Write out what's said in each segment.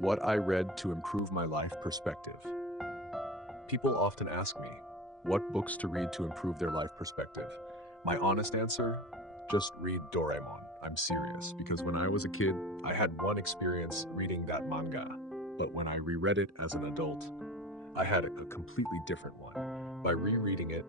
What I read to improve my life perspective. People often ask me, what books to read to improve their life perspective? My honest answer, just read Doraemon. I'm serious, because when I was a kid, I had one experience reading that manga. But when I reread it as an adult, I had a completely different one. By rereading it,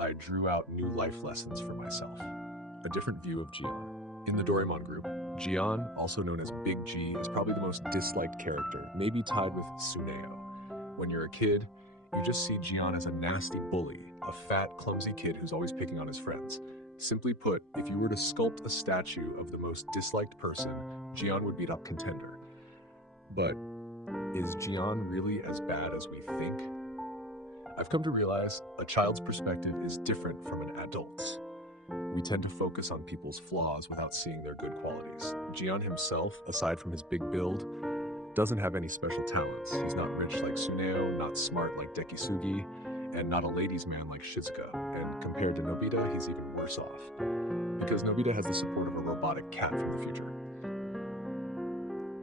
I drew out new life lessons for myself. A different view of Jian. In the Doraemon group, Jian, also known as Big G, is probably the most disliked character, maybe tied with Suneo. When you're a kid, you just see Jian as a nasty bully, a fat, clumsy kid who's always picking on his friends. Simply put, if you were to sculpt a statue of the most disliked person, Jian would beat up Contender. But is Jian really as bad as we think? I've come to realize a child's perspective is different from an adult's. We tend to focus on people's flaws without seeing their good qualities. Jian himself, aside from his big build, doesn't have any special talents. He's not rich like Suneo, not smart like Dekisugi, and not a ladies' man like Shizuka. And compared to Nobita, he's even worse off, because Nobita has the support of a robotic cat from the future.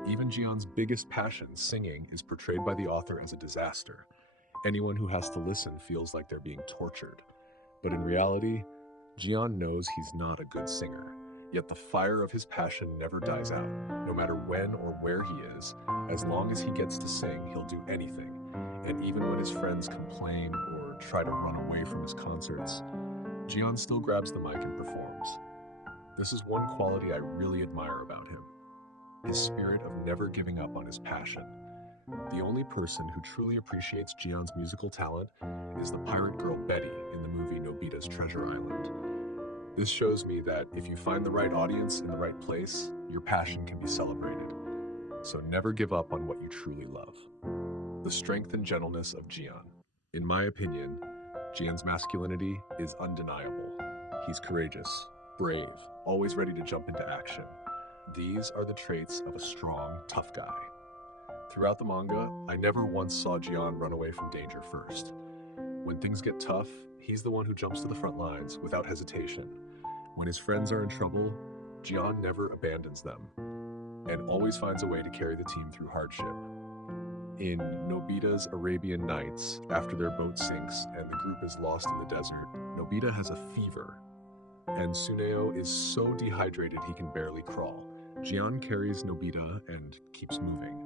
Even Jian's biggest passion, singing, is portrayed by the author as a disaster. Anyone who has to listen feels like they're being tortured. But in reality, Jian knows he's not a good singer, yet the fire of his passion never dies out. No matter when or where he is, as long as he gets to sing, he'll do anything. And even when his friends complain or try to run away from his concerts, Jian still grabs the mic and performs. This is one quality I really admire about him, his spirit of never giving up on his passion. The only person who truly appreciates Jian's musical talent is the pirate girl Betty in the movie Nobita's Treasure Island. This shows me that if you find the right audience in the right place, your passion can be celebrated. So never give up on what you truly love. The strength and gentleness of Jian. In my opinion, Jian's masculinity is undeniable. He's courageous, brave, always ready to jump into action. These are the traits of a strong, tough guy. Throughout the manga, I never once saw Jian run away from danger first. When things get tough, he's the one who jumps to the front lines without hesitation. When his friends are in trouble, Jian never abandons them and always finds a way to carry the team through hardship. In Nobita's Arabian Nights, after their boat sinks and the group is lost in the desert, Nobita has a fever, and Suneo is so dehydrated he can barely crawl. Jian carries Nobita and keeps moving.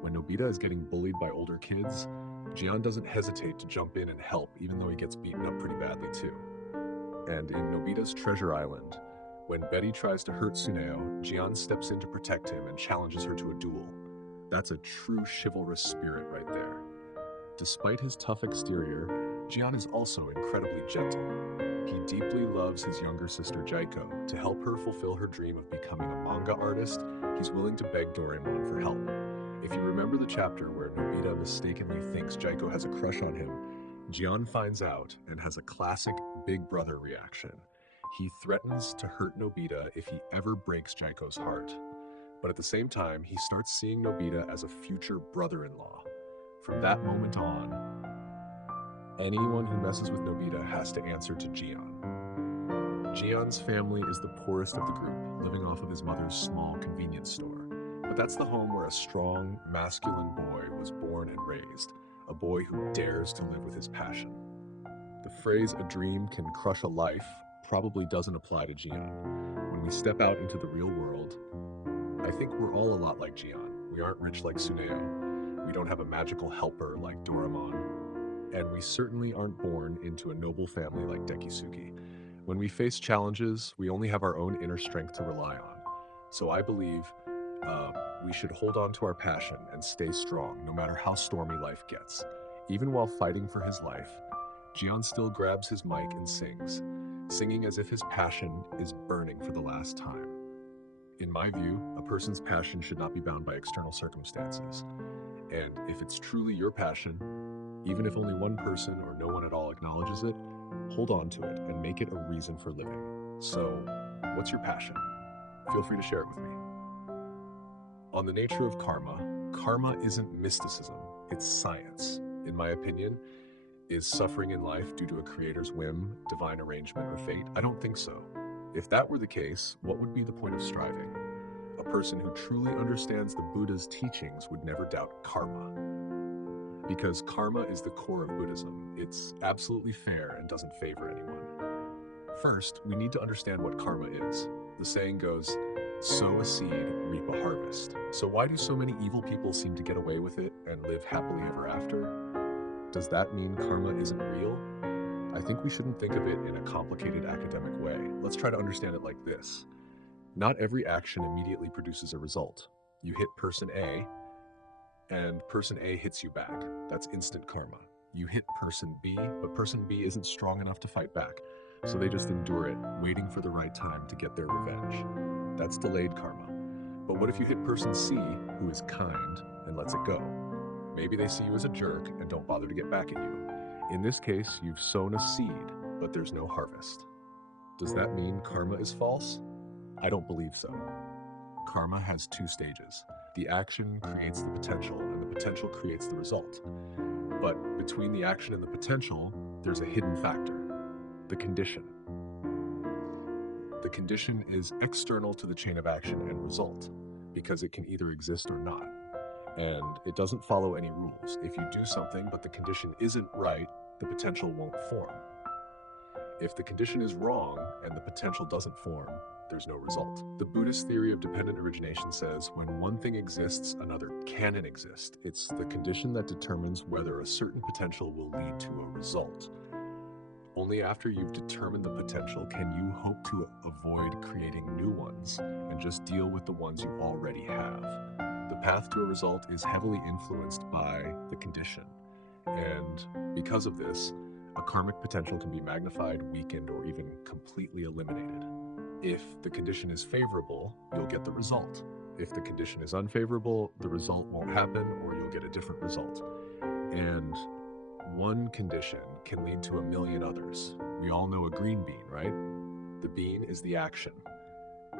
When Nobita is getting bullied by older kids, Jian doesn't hesitate to jump in and help, even though he gets beaten up pretty badly too. And in Nobita's Treasure Island, when Betty tries to hurt Suneo, Jian steps in to protect him and challenges her to a duel. That's a true chivalrous spirit right there. Despite his tough exterior, Jian is also incredibly gentle. He deeply loves his younger sister Jaiko. To help her fulfill her dream of becoming a manga artist, he's willing to beg Doraemon for help. If you remember the chapter where Nobita mistakenly thinks Jaiko has a crush on him, Jian finds out and has a classic big brother reaction. He threatens to hurt Nobita if he ever breaks Jaiko's heart. But at the same time, he starts seeing Nobita as a future brother-in-law. From that moment on, anyone who messes with Nobita has to answer to Jian. Jian's family is the poorest of the group, living off of his mother's small convenience store. But that's the home where a strong, masculine boy was born and raised, a boy who dares to live with his passion. The phrase, "a dream can crush a life," probably doesn't apply to Jian. When we step out into the real world, I think we're all a lot like Jian. We aren't rich like Suneo, we don't have a magical helper like Doraemon, and we certainly aren't born into a noble family like Dekisugi. When we face challenges, we only have our own inner strength to rely on. So I believe we should hold on to our passion and stay strong, no matter how stormy life gets. Even while fighting for his life, Jian still grabs his mic and sings, singing as if his passion is burning for the last time. In my view, a person's passion should not be bound by external circumstances. And if it's truly your passion, even if only one person or no one at all acknowledges it, hold on to it and make it a reason for living. So, what's your passion? Feel free to share it with me. On the nature of karma, karma isn't mysticism, it's science. In my opinion, is suffering in life due to a creator's whim, divine arrangement, or fate? I don't think so. If that were the case, what would be the point of striving? A person who truly understands the Buddha's teachings would never doubt karma. Because karma is the core of Buddhism. It's absolutely fair and doesn't favor anyone. First, we need to understand what karma is. The saying goes, sow a seed, reap a harvest. So why do so many evil people seem to get away with it and live happily ever after? Does that mean karma isn't real? I think we shouldn't think of it in a complicated academic way. Let's try to understand it like this. Not every action immediately produces a result. You hit person A, and person A hits you back. That's instant karma. You hit person B, but person B isn't strong enough to fight back, so they just endure it, waiting for the right time to get their revenge. That's delayed karma. But what if you hit person C, who is kind, and lets it go? Maybe they see you as a jerk and don't bother to get back at you. In this case, you've sown a seed, but there's no harvest. Does that mean karma is false? I don't believe so. Karma has two stages. The action creates the potential, and the potential creates the result. But between the action and the potential, there's a hidden factor, the condition. The condition is external to the chain of action and result, because it can either exist or not. And it doesn't follow any rules. If you do something but the condition isn't right, the potential won't form. If the condition is wrong and the potential doesn't form, there's no result. The Buddhist theory of dependent origination says when one thing exists, another cannot exist. It's the condition that determines whether a certain potential will lead to a result. Only after you've determined the potential can you hope to avoid creating new ones and just deal with the ones you already have. The path to a result is heavily influenced by the condition. And because of this, a karmic potential can be magnified, weakened, or even completely eliminated. If the condition is favorable, you'll get the result. If the condition is unfavorable, the result won't happen, or you'll get a different result. And one condition can lead to a million others. We all know a green bean, right? The bean is the action,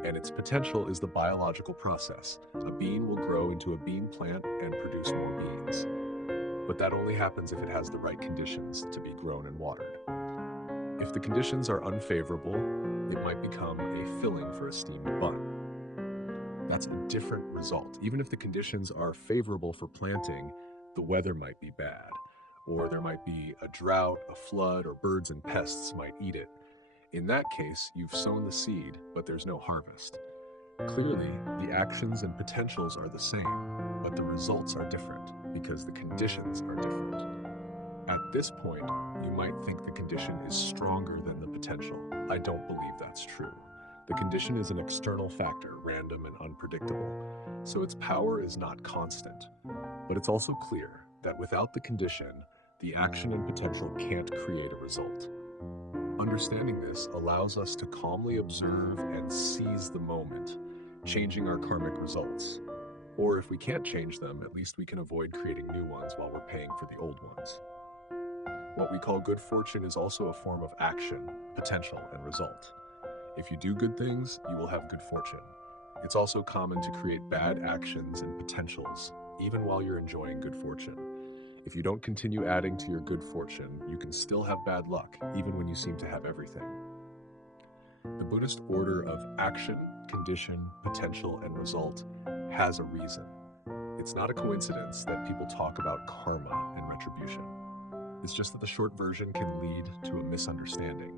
and its potential is the biological process. A bean will grow into a bean plant and produce more beans. But that only happens if it has the right conditions to be grown and watered. If the conditions are unfavorable, it might become a filling for a steamed bun. That's a different result. Even if the conditions are favorable for planting, the weather might be bad, or there might be a drought, a flood, or birds and pests might eat it. In that case, you've sown the seed, but there's no harvest. Clearly, the actions and potentials are the same, but the results are different because the conditions are different. At this point, you might think the condition is stronger than the potential. I don't believe that's true. The condition is an external factor, random and unpredictable, so its power is not constant. But it's also clear that without the condition, the action and potential can't create a result. Understanding this allows us to calmly observe and seize the moment, changing our karmic results. Or if we can't change them, at least we can avoid creating new ones while we're paying for the old ones. What we call good fortune is also a form of action, potential, and result. If you do good things, you will have good fortune. It's also common to create bad actions and potentials, even while you're enjoying good fortune. If you don't continue adding to your good fortune, you can still have bad luck, even when you seem to have everything. The Buddhist order of action, condition, potential, and result has a reason. It's not a coincidence that people talk about karma and retribution. It's just that the short version can lead to a misunderstanding.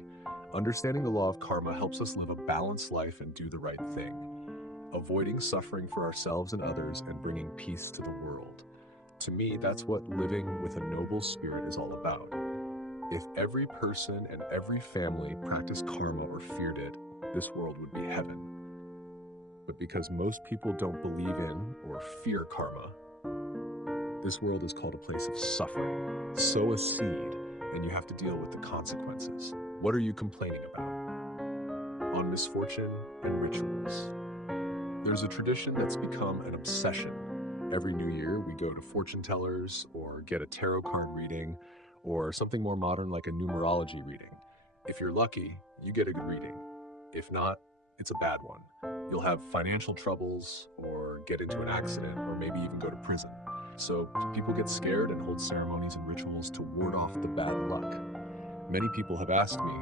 Understanding the law of karma helps us live a balanced life and do the right thing, avoiding suffering for ourselves and others and bringing peace to the world. To me, that's what living with a noble spirit is all about. If every person and every family practiced karma or feared it, this world would be heaven. But because most people don't believe in or fear karma, this world is called a place of suffering. Sow a seed, and you have to deal with the consequences. What are you complaining about? On misfortune and rituals. There's a tradition that's become an obsession. Every new year, we go to fortune tellers or get a tarot card reading or something more modern like a numerology reading. If you're lucky, you get a good reading. If not, it's a bad one. You'll have financial troubles or get into an accident or maybe even go to prison. So people get scared and hold ceremonies and rituals to ward off the bad luck. Many people have asked me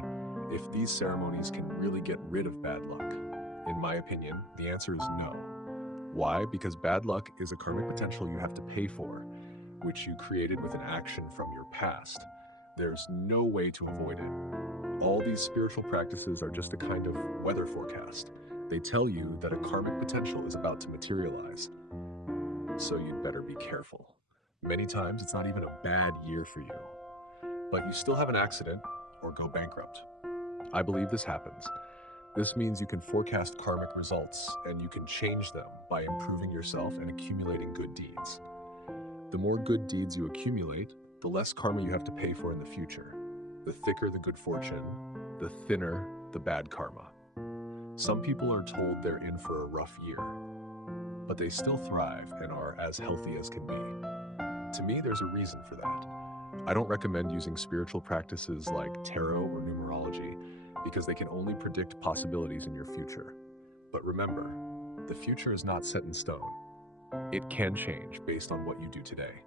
if these ceremonies can really get rid of bad luck. In my opinion, the answer is no. Why? Because bad luck is a karmic potential you have to pay for, which you created with an action from your past. There's no way to avoid it. All these spiritual practices are just a kind of weather forecast. They tell you that a karmic potential is about to materialize, so you'd better be careful. Many times it's not even a bad year for you, but you still have an accident or go bankrupt. I believe this happens. This means you can forecast karmic results and you can change them by improving yourself and accumulating good deeds. The more good deeds you accumulate, the less karma you have to pay for in the future. The thicker the good fortune, the thinner the bad karma. Some people are told they're in for a rough year, but they still thrive and are as healthy as can be. To me, there's a reason for that. I don't recommend using spiritual practices like tarot or numerology because they can only predict possibilities in your future. But remember, the future is not set in stone. It can change based on what you do today.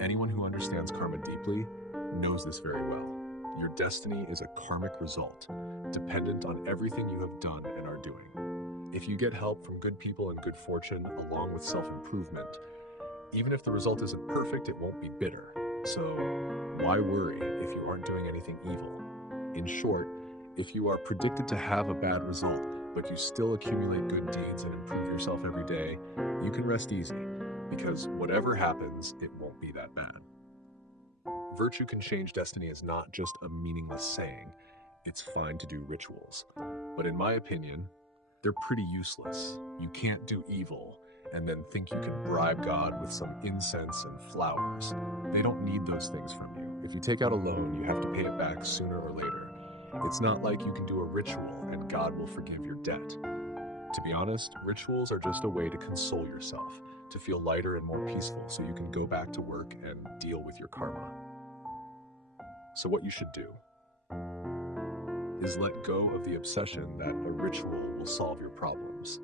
Anyone who understands karma deeply knows this very well. Your destiny is a karmic result, dependent on everything you have done and are doing. If you get help from good people and good fortune, along with self-improvement, even if the result isn't perfect, it won't be bitter. So why worry if you aren't doing anything evil? In short, if you are predicted to have a bad result, but you still accumulate good deeds and improve yourself every day, you can rest easy, because whatever happens, it won't be that bad. Virtue can change destiny is not just a meaningless saying. It's fine to do rituals. But in my opinion, they're pretty useless. You can't do evil and then think you can bribe God with some incense and flowers. They don't need those things from you. If you take out a loan, you have to pay it back sooner or later. It's not like you can do a ritual and God will forgive your debt. To be honest, rituals are just a way to console yourself, to feel lighter and more peaceful so you can go back to work and deal with your karma. So what you should do is let go of the obsession that a ritual will solve your problems.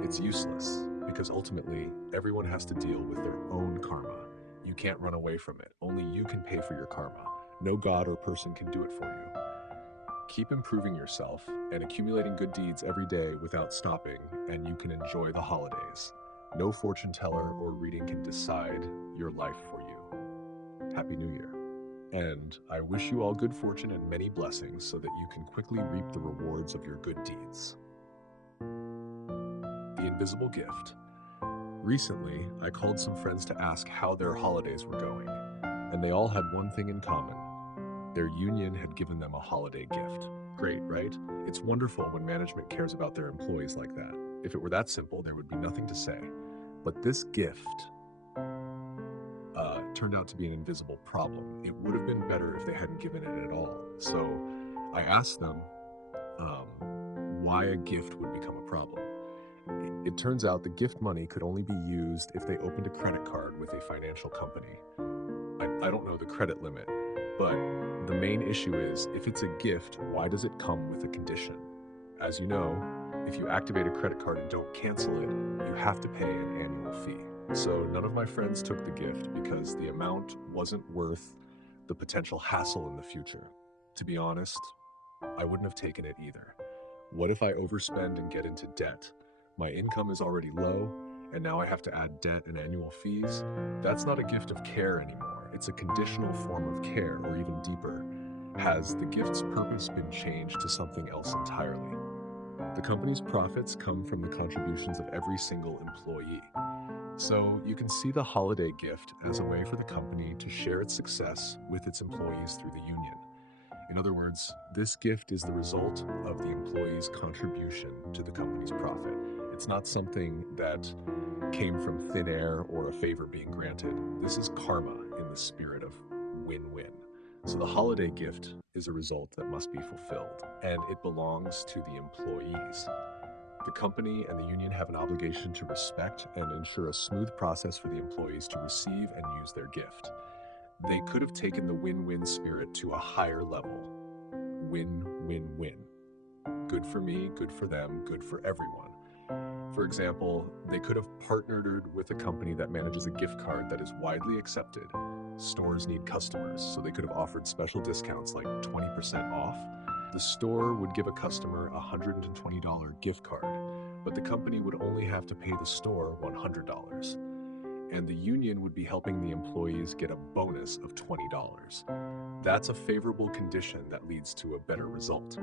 It's useless because ultimately everyone has to deal with their own karma. You can't run away from it. Only you can pay for your karma. No God or person can do it for you. Keep improving yourself and accumulating good deeds every day without stopping, and you can enjoy the holidays. No fortune teller or reading can decide your life for you. Happy New Year. And I wish you all good fortune and many blessings so that you can quickly reap the rewards of your good deeds. The invisible gift. Recently, I called some friends to ask how their holidays were going, and they all had one thing in common. Their union had given them a holiday gift. Great, right? It's wonderful when management cares about their employees like that. If it were that simple, there would be nothing to say. But this gift turned out to be an invisible problem. It would have been better if they hadn't given it at all. So I asked them why a gift would become a problem. It turns out the gift money could only be used if they opened a credit card with a financial company. I don't know the credit limit, but the main issue is, if it's a gift, why does it come with a condition? As you know, if you activate a credit card and don't cancel it, you have to pay an annual fee. So none of my friends took the gift because the amount wasn't worth the potential hassle in the future. To be honest, I wouldn't have taken it either. What if I overspend and get into debt? My income is already low, and now I have to add debt and annual fees? That's not a gift of care anymore. It's a conditional form of care, or even deeper. Has the gift's purpose been changed to something else entirely? The company's profits come from the contributions of every single employee. So you can see the holiday gift as a way for the company to share its success with its employees through the union. In other words, this gift is the result of the employee's contribution to the company's profit. It's not something that came from thin air or a favor being granted. This is karma in the spirit of win-win. So the holiday gift is a result that must be fulfilled, and it belongs to the employees. The company and the union have an obligation to respect and ensure a smooth process for the employees to receive and use their gift. They could have taken the win-win spirit to a higher level. Win-win-win. Good for me, good for them, good for everyone. For example, they could have partnered with a company that manages a gift card that is widely accepted. Stores need customers, so they could have offered special discounts like 20% off. The store would give a customer a $120 gift card, but the company would only have to pay the store $100, and the union would be helping the employees get a bonus of $20. That's a favorable condition that leads to a better result.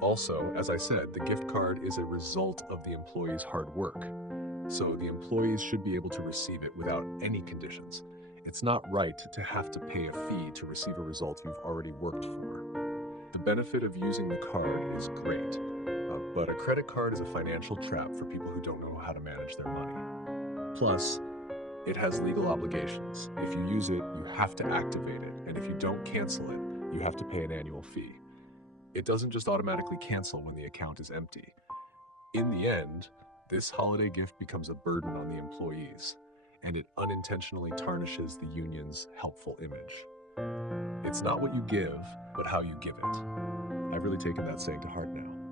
Also, as I said, the gift card is a result of the employee's hard work, so the employees should be able to receive it without any conditions. It's not right to have to pay a fee to receive a result you've already worked for. The benefit of using the card is great, but a credit card is a financial trap for people who don't know how to manage their money. Plus, it has legal obligations. If you use it, you have to activate it, and if you don't cancel it, you have to pay an annual fee. It doesn't just automatically cancel when the account is empty. In the end, this holiday gift becomes a burden on the employees, and it unintentionally tarnishes the union's helpful image. It's not what you give, but how you give it. I've really taken that saying to heart now.